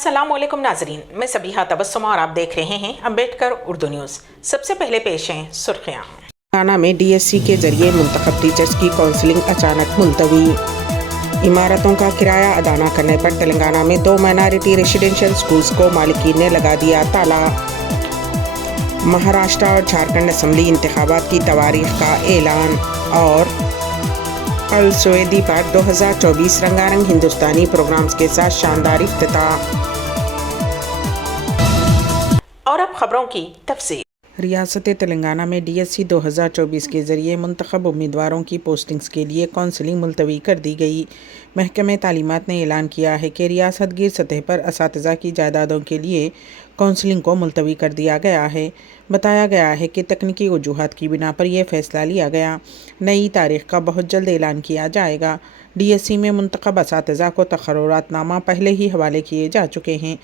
अस्सलामुअलैकुम नाजरीन, मैं सबीहा तबस्सुम और आप देख रहे हैं अम्बेडकर उर्दू न्यूज़। सबसे पहले पेश हैं सुर्खियाँ। तेलंगाना में डीएससी के जरिए मुंतखब टीचर्स की काउंसलिंग अचानक मुलतवी। इमारतों का किराया अदा न करने पर तेलंगाना में 2 माइनॉरिटी रेजिडेंशियल स्कूल्स को मालिकीन ने लगा दिया ताला। महाराष्ट्र और झारखंड असम्बली इंतखाबात की तवारीख का ऐलान। और अल सऊदी पर 2024 रंगारंग हिंदुस्तानी प्रोग्राम्स के साथ शानदार इफ्तिताह। और अब खबरों की तफसील। रियासत तेलंगाना में डीएससी 2024 के ज़रिए मुंतखब उम्मीदवारों की पोस्टिंग्स के लिए काउंसलिंग मुलतवी कर दी गई। महकमे तालीमात ने ऐलान किया है कि रियासत गिर सतह पर असातिज़ा की जायदादों के लिए काउंसलिंग को मुलतवी कर दिया गया है। बताया गया है कि तकनीकी वजूहात की बिना पर यह फ़ैसला लिया गया। नई तारीख का बहुत जल्द ऐलान किया जाएगा। डीएससी में मुंतखब असातिज़ा को तक़र्रुरातनामा पहले ही हवाले किए जा चुके हैं।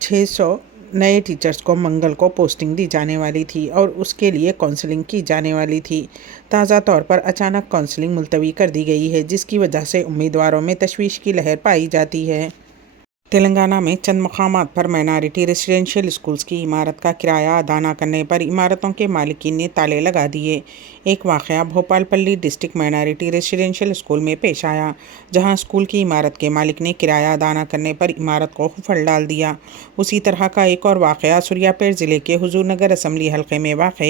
1600 नए टीचर्स को मंगल को पोस्टिंग दी जाने वाली थी और उसके लिए काउंसलिंग की जाने वाली थी। ताज़ा तौर पर अचानक काउंसलिंग मुलतवी कर दी गई है, जिसकी वजह से उम्मीदवारों में तशवीश की लहर पाई जाती है। तेलंगाना में चंद मकामात पर माइनॉरिटी रेजिडेंशियल स्कूल्स की इमारत का किराया अदा न करने पर इमारतों के मालिकीन ने ताले लगा दिए। एक वाक़या Bhupalpally district minority residential school में पेश आया, जहां स्कूल की इमारत के मालिक ने किराया अदा न करने पर इमारत को हुफड़ डाल दिया। उसी तरह का एक और वाक़या सूर्यापेट ज़िले के हुजूरनगर असम्बली हल्के में वाक़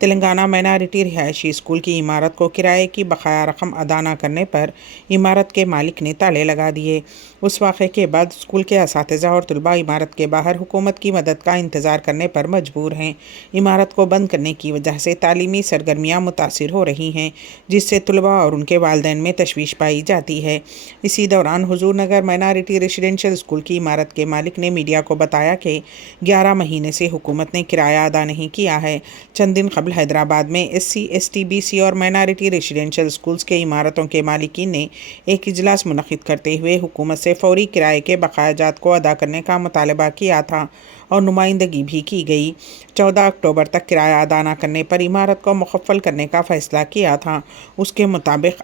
तेलंगाना माइनॉरिटी रिहायशी स्कूल की इमारत को किराए की बकाया रकम अदा न करने पर इमारत के मालिक ने ताले लगा दिए। उस वाक़े के बाद स्कूल के असातिज़ा और तलबा इमारत के बाहर हुकूमत की मदद का इंतज़ार करने पर मजबूर हैं। इमारत को बंद करने की वजह से तालीमी सरगर्मियाँ मुतासिर हो रही हैं, जिससे तलबा और उनके वालिदैन में तशवीश पाई जाती है। इसी दौरान हुजूरनगर माइनॉरिटी रेजिडेंशियल स्कूल की इमारत के मालिक ने मीडिया को बताया कि 11 महीने से हुकूमत ने किराया अदा नहीं किया है। चंद दिन कबल हैदराबाद में SC, ST, BC और माइनॉरिटी रेजिडेंशियल स्कूल्स के इमारतों के मालिकीन ने एक इजलास मुनक़िद करते हुए हुकूमत से फौरी किराए के बकायाजात को अदा करने का मुतालबा किया था और नुमाइंदगी भी की गई। 14 अक्टूबर तक किराया अदा न करने पर इमारत को मुखफ़्फ़ल करने का फ़ैसला किया था। उसके मुताबिक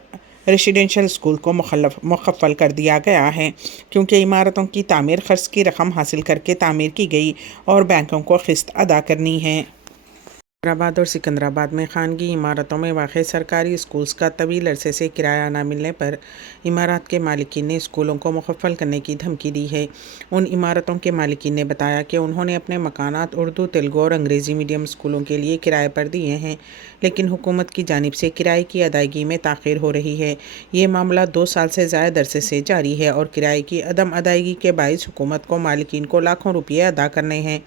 रेजिडेंशियल स्कूल को मुखफ़्फ़ल कर दिया गया है, क्योंकि इमारतों की तामीर ख़र्च की रकम हासिल करके तामीर की गई और बैंकों को क़िस्त अदा करनी है। हैदराबाद और सिकंदराबाद में खानगी इमारतों में वाक़ सरकारी स्कूल्स का तवील अरसे से किराया न मिलने पर इमारत के मालिकीन ने स्कूलों को मुखफ़्फ़ल करने की धमकी दी है। उन इमारतों के मालिकीन ने बताया कि उन्होंने अपने मकानात उर्दू, तेलुगु और अंग्रेज़ी मीडियम स्कूलों के लिए किराए पर दिए हैं, लेकिन हुकूमत की जानिब से किराए की अदायगी में ताख़ीर हो रही है। ये मामला 2 साल से ज़ायद अरसे से जारी है और किराए की अदम अदायगी के बाइस हुकूमत को मालिकीन को लाखों रुपये अदा करने हैं।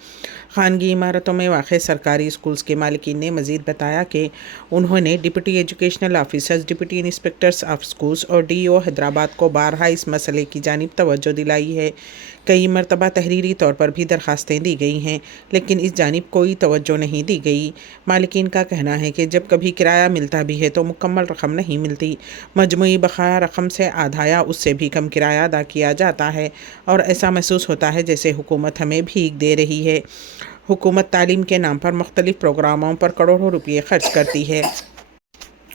खानगी इमारतों में वाक़ सरकारी स्कूल्स के मालिकीन ने मज़ीद बताया कि उन्होंने deputy educational officers, deputy inspectors of schools और DO हैदराबाद को बारहा इस मसले की जानिब तवज्जो दिलाई है। कई मरतबा तहरीरी तौर पर भी दरख्वास्तें दी गई हैं, लेकिन इस जानिब कोई तवज्जो नहीं दी गई। मालिकीन का कहना है कि जब कभी किराया मिलता भी है तो मुकम्मल रकम नहीं मिलती। मजमूई बकाया रकम से आधा या उससे भी कम किराया अदा किया जाता है और ऐसा महसूस होता है जैसे हुकूमत हमें भीख दे रही है। हुकूमत तालीम के नाम पर मुख्तलिफ प्रोग्रामों पर करोड़ों रुपये खर्च करती है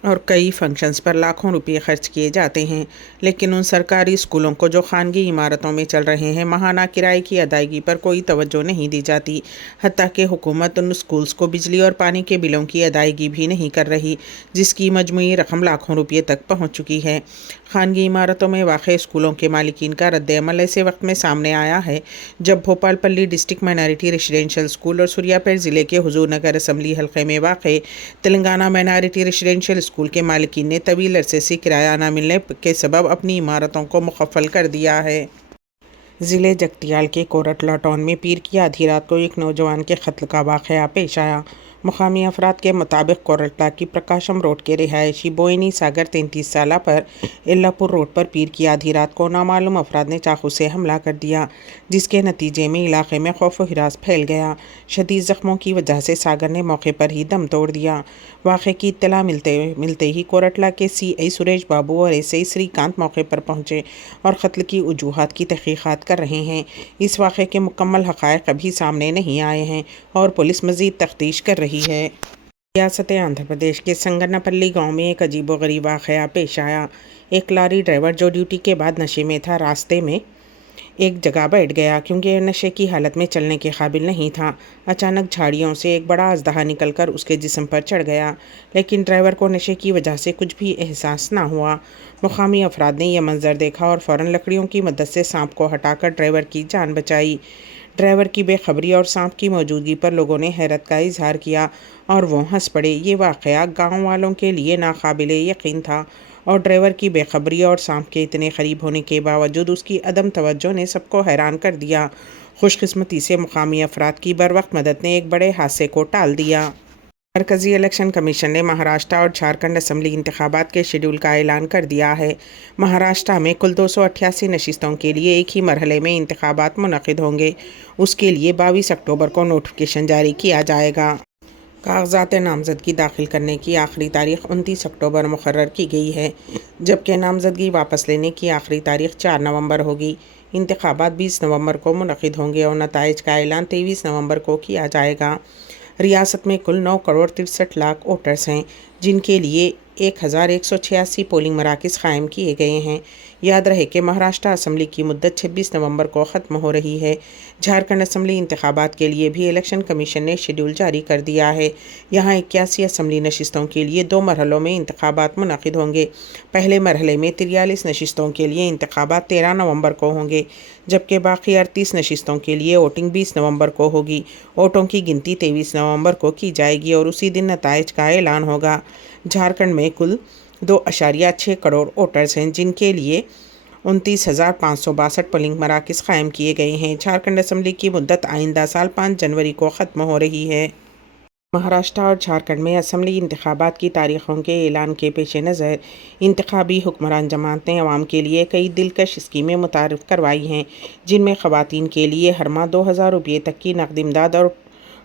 और कई फंक्शंस पर लाखों रुपये खर्च किए जाते हैं, लेकिन उन सरकारी स्कूलों को जो खानगी इमारतों में चल रहे हैं माहाना किराए की अदायगी पर कोई तवज्जो नहीं दी जाती। हत्ता कि हुकूमत उन स्कूल्स को बिजली और पानी के बिलों की अदायगी भी नहीं कर रही, जिसकी मजमूई रकम लाखों रुपये तक पहुँच चुकी है। खानगी इमारतों में वाक़ स्कूलों के मालिकीन का रद्द-ए-अमल ऐसे वक्त में सामने आया है जब Bhupalpally district minority residential school और सूर्यापेट ज़िले के हुजूरनगर असम्बली हल्के में वाक़ तेलंगाना माइनॉरिटी रेजिडेंशियल स्कूल के मालिकीन ने तवील अरसे से किराया न मिलने के सबब अपनी इमारतों को मुखफ़्फ़ल कर दिया है। ज़िले जगतियाल के कोरटला टाउन में पीर की आधी रात को एक नौजवान के कत्ल का वाक़या पेश आया। मुकामी अफराद के मुताबिक कोरटला की प्रकाशम रोड के रिहायशी बोइनी सागर 33 साला पर इल्लापुर रोड पर पीर की आधी रात को नामालूम अफराद ने चाकू से हमला कर दिया, जिसके नतीजे में इलाके में खौफ व हिरास फैल गया। शदीद ज़ख्मों की वजह से सागर ने मौके पर ही दम तोड़ दिया। वाक़े की इत्तला मिलते ही कोरटला के CI सुरेश बाबू और SI श्रीकांत मौके पर पहुँचे और कत्ल की वजूहात की तहक़ीक़ात कर रहे हैं। इस वाक़े के मुकम्मल हक़ाइक़ अभी सामने नहीं आए हैं और पुलिस मज़ीद तफ्तीश कर रही है। रियासत आंध्र प्रदेश के संगनापल्ली गांव में एक अजीबोगरीब वाक़या पेश आया। एक लॉरी ड्राइवर जो ड्यूटी के बाद नशे में था, रास्ते में ایک جگہ بیٹھ گیا کیونکہ نشے کی حالت میں چلنے کے قابل نہیں تھا۔ اچانک جھاڑیوں سے ایک بڑا اژدہا نکل کر اس کے جسم پر چڑھ گیا، لیکن ڈرائیور کو نشے کی وجہ سے کچھ بھی احساس نہ ہوا۔ مقامی افراد نے یہ منظر دیکھا اور فوراً لکڑیوں کی مدد سے سانپ کو ہٹا کر ڈرائیور کی جان بچائی۔ ڈرائیور کی بے خبری اور سانپ کی موجودگی پر لوگوں نے حیرت کا اظہار کیا اور وہ ہنس پڑے۔ یہ واقعہ گاؤں والوں کے لیے ناقابل یقین تھا اور ڈرائیور کی بے خبری اور سانپ کے اتنے قریب ہونے کے باوجود اس کی عدم توجہ نے سب کو حیران کر دیا۔ خوش قسمتی سے مقامی افراد کی بروقت مدد نے ایک بڑے حادثے کو ٹال دیا۔ مرکزی الیکشن کمیشن نے مہاراشٹر اور جھارکھنڈ اسمبلی انتخابات کے شیڈول کا اعلان کر دیا ہے۔ مہاراشٹر میں کل 288 نشستوں کے لیے ایک ہی مرحلے میں انتخابات منعقد ہوں گے۔ اس کے لیے 22 اکتوبر کو نوٹیفکیشن جاری کیا جائے گا۔ کاغذات نامزدگی داخل کرنے کی آخری تاریخ 29 اکتوبر مقرر کی گئی ہے، جبکہ نامزدگی واپس لینے کی آخری تاریخ 4 نومبر ہوگی۔ انتخابات 20 نومبر کو منعقد ہوں گے اور نتائج کا اعلان 23 نومبر کو کیا جائے گا۔ ریاست میں کل 9 کروڑ 63 لاکھ ووٹرز ہیں، جن کے لیے 1186 پولنگ مراکز قائم کیے گئے ہیں۔ یاد رہے کہ مہاراشٹر اسمبلی کی مدت 26 نومبر کو ختم ہو رہی ہے۔ جھارکھنڈ اسمبلی انتخابات کے لیے بھی الیکشن کمیشن نے شیڈول جاری کر دیا ہے۔ یہاں 81 اسمبلی نشستوں کے لیے 2 مرحلوں میں انتخابات منعقد ہوں گے۔ پہلے مرحلے میں 43 نشستوں کے لیے انتخابات 13 نومبر کو ہوں گے، جبکہ باقی 38 نشستوں کے لیے ووٹنگ 20 نومبر کو ہوگی۔ ووٹوں کی گنتی 23 نومبر کو کی جائے گی اور اسی دن نتائج کا اعلان ہوگا۔ جھارکھنڈ میں کل 2.6 کروڑ ووٹرز ہیں، جن کے لیے 29,562 پولنگ مراکز قائم کیے گئے ہیں۔ جھارکھنڈ اسمبلی کی مدت آئندہ سال 5 جنوری کو ختم ہو رہی ہے۔ مہاراشٹر اور جھارکھنڈ میں اسمبلی انتخابات کی تاریخوں کے اعلان کے پیش نظر انتخابی حکمران جماعت نے عوام کے لیے کئی دلکش اسکیمیں متعارف کروائی ہیں، جن میں خواتین کے لیے ہر ماہ 2,000 روپے تک کی نقد امداد اور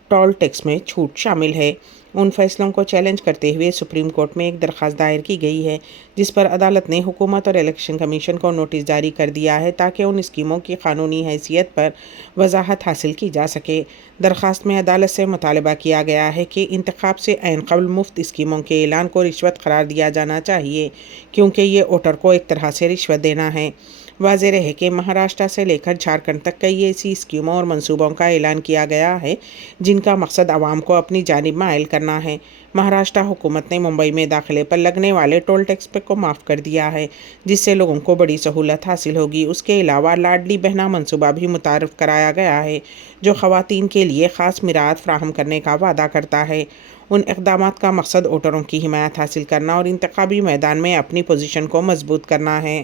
ٹول ٹیکس میں چھوٹ شامل ہے۔ ان فیصلوں کو چیلنج کرتے ہوئے سپریم کورٹ میں ایک درخواست دائر کی گئی ہے، جس پر عدالت نے حکومت اور الیکشن کمیشن کو نوٹس جاری کر دیا ہے تاکہ ان اسکیموں کی قانونی حیثیت پر وضاحت حاصل کی جا سکے۔ درخواست میں عدالت سے مطالبہ کیا گیا ہے کہ انتخاب سے عین قبل مفت اسکیموں کے اعلان کو رشوت قرار دیا جانا چاہیے، کیونکہ یہ ووٹر کو ایک طرح سے رشوت دینا ہے۔ واضح رہے کہ مہاراشٹر سے لے کر جھارکھنڈ تک کئی ایسی اسکیموں اور منصوبوں کا اعلان کیا گیا ہے جن کا مقصد عوام کو اپنی جانب مائل کرنا ہے۔ مہاراشٹر حکومت نے ممبئی میں داخلے پر لگنے والے ٹول ٹیکس کو معاف کر دیا ہے، جس سے لوگوں کو بڑی سہولت حاصل ہوگی۔ اس کے علاوہ لاڈلی بہنا منصوبہ بھی متعارف کرایا گیا ہے، جو خواتین کے لیے خاص مراعات فراہم کرنے کا وعدہ کرتا ہے۔ ان اقدامات کا مقصد ووٹروں کی حمایت حاصل کرنا اور انتخابی میدان میں اپنی پوزیشن کو مضبوط کرنا ہے۔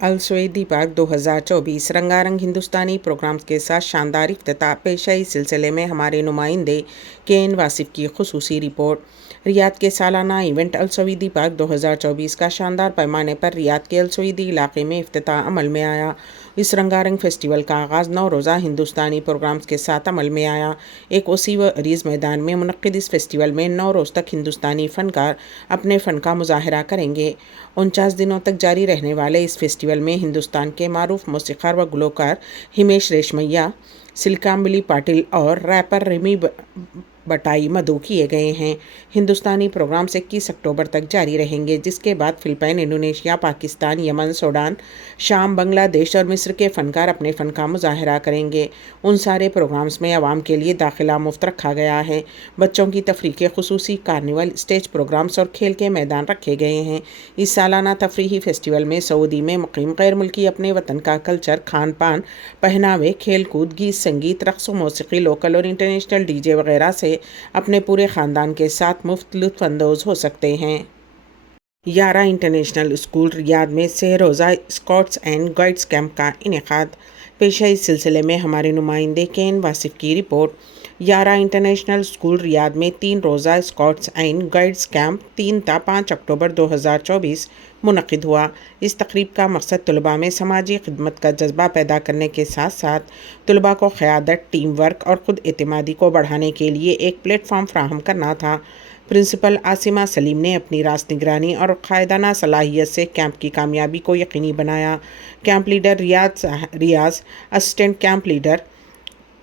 السویدی پارک 2024 رنگا رنگ ہندوستانی پروگرامز کے ساتھ شاندار افتتاح۔ پیشہ اس سلسلے میں ہمارے نمائندے کے واصف کی خصوصی رپورٹ۔ ریاض کے سالانہ ایونٹ السویدی پارک 2024 کا شاندار پیمانے پر ریاض کے السویدی علاقے میں افتتاح عمل میں آیا۔ اس رنگا رنگ فیسٹیول کا آغاز 9 روزہ ہندوستانی پروگرامز کے ساتھ عمل میں آیا۔ ایک وسیع و عریض میدان میں منعقد اس فیسٹیول میں 9 روز تک ہندوستانی فنکار اپنے فن کا مظاہرہ کریں گے۔ 49 دنوں تک جاری رہنے والے اس فیسٹیول میں ہندوستان کے معروف موسیقار و گلوکار ہمیش ریشمیا، سلکانبلی پاٹل اور ریپر ریمی بٹائی مدعو کیے گئے ہیں۔ ہندوستانی پروگرامز 21 اکتوبر تک جاری رہیں گے، جس کے بعد فلپائن، انڈونیشیا، پاکستان، یمن، سوڈان، شام، بنگلہ دیش اور مصر کے فنکار اپنے فن کا مظاہرہ کریں گے۔ ان سارے پروگرامز میں عوام کے لیے داخلہ مفت رکھا گیا ہے۔ بچوں کی تفریح کے خصوصی کارنیول، اسٹیج پروگرامز اور کھیل کے میدان رکھے گئے ہیں۔ اس سالانہ تفریحی فیسٹیول میں سعودی میں مقیم غیر ملکی اپنے وطن کا کلچر، کھان پان، پہناوے، کھیل کود، گیت سنگیت، رقص و موسیقی، لوکل اور انٹرنیشنل ڈی جے وغیرہ سے اپنے پورے خاندان کے ساتھ مفت لطف اندوز ہو سکتے ہیں۔ یارا انٹرنیشنل اسکول ریاض میں 6 روزہ اسکاؤٹس اینڈ گائیڈز کیمپ کا انعقاد۔ پیشہ اس سلسلے میں ہمارے نمائندے کین واصف کی رپورٹ۔ یارا انٹرنیشنل اسکول ریاض میں 3 روزہ اسکاؤٹس اینڈ گائیڈز کیمپ 3 تا 5 اکتوبر 2024 منعقد ہوا۔ اس تقریب کا مقصد طلباء میں سماجی خدمت کا جذبہ پیدا کرنے کے ساتھ ساتھ طلباء کو قیادت، ٹیم ورک اور خود اعتمادی کو بڑھانے کے لیے ایک پلیٹ فارم فراہم کرنا تھا۔ پرنسپل عاصمہ سلیم نے اپنی راست نگرانی اور قائدانہ صلاحیت سے کیمپ کی کامیابی کو یقینی بنایا۔ Camp leader Riaz, assistant camp leader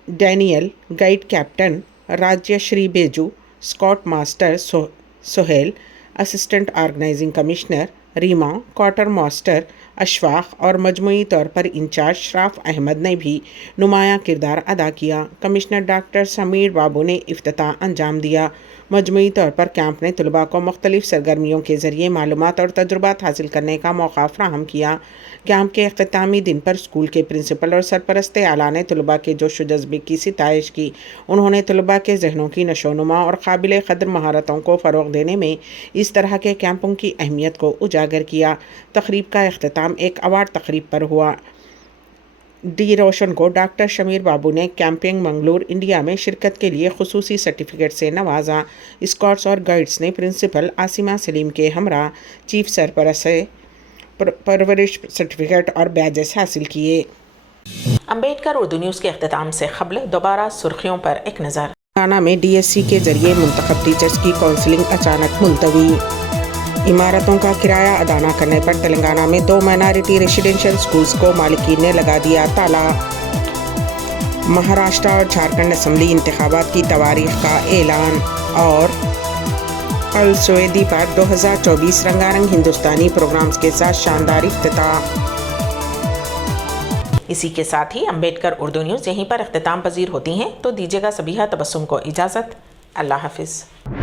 Daniel, guide captain Rajya Shri Biju, scout master Sohail, assistant organising commissioner Reema, quarter master Ashfaq और मजमूई तौर पर इंचार्ज शराफ अहमद ने भी नुमाया किरदार अदा किया। कमिश्नर डॉक्टर समीर बाबू ने इफ्तिताह अंजाम दिया। मजमूई तौर पर कैंप ने तलबा को मुख्तलिफ सरगर्मियों के ज़रिए मालूमात और तजुर्बात हासिल करने का मौका फ़राहम किया। कैंप के अख्तामी दिन पर स्कूल के प्रिंसिपल और सरपरस्त आला ने तलबा के जोश व जज्बे की सिताइश की। उन्होंने तलबा के जहनों की नशोनुमा और काबिल क़द्र महारतों को फ़रोग़ देने में इस तरह के कैंपों की अहमियत को उजागर किया। तकरीब का अख्ताम एक अवार्ड तकरीब पर हुआ। डी रोशन को डॉक्टर शमीर बाबू ने कैंपिंग मंगलूर इंडिया में शिरकत के लिए खुसूसी सर्टिफिकेट से नवाजा। स्कॉट्स और गाइड्स ने प्रिंसिपल आसिमा सलीम के हमरा चीफ सरपरस्त से परवरिश सर्टिफिकेट और बैजेस हासिल किए। अम्बेडकर उर्दू न्यूज़ के अख्ताम से ख़बल दोबारा सुर्खियों पर एक नज़र। तेलंगाना में DSC के जरिए मुंतखब टीचर्स की काउंसलिंग अचानक मुलतवी। इमारतों का किराया अदा न करने पर तेलंगाना में 2 माइनॉरिटी रेजिडेंशियल स्कूल्स को मालिकीन ने लगा दिया ताला। महाराष्ट्र और झारखंड असम्बली इंतखाबात की तवारीख का ऐलान। और अल सवेदी पर 2024 रंगारंग हिंदुस्तानी प्रोग्राम्स के साथ शानदार इफ्तिताह। इसी के साथ ही अम्बेडकर उर्दू न्यूज़ यहीं पर अख्ताम पजीर होती हैं, तो दीजिएगा सबीहा तबस्सुम को इजाज़त। अल्लाह हाफिज़।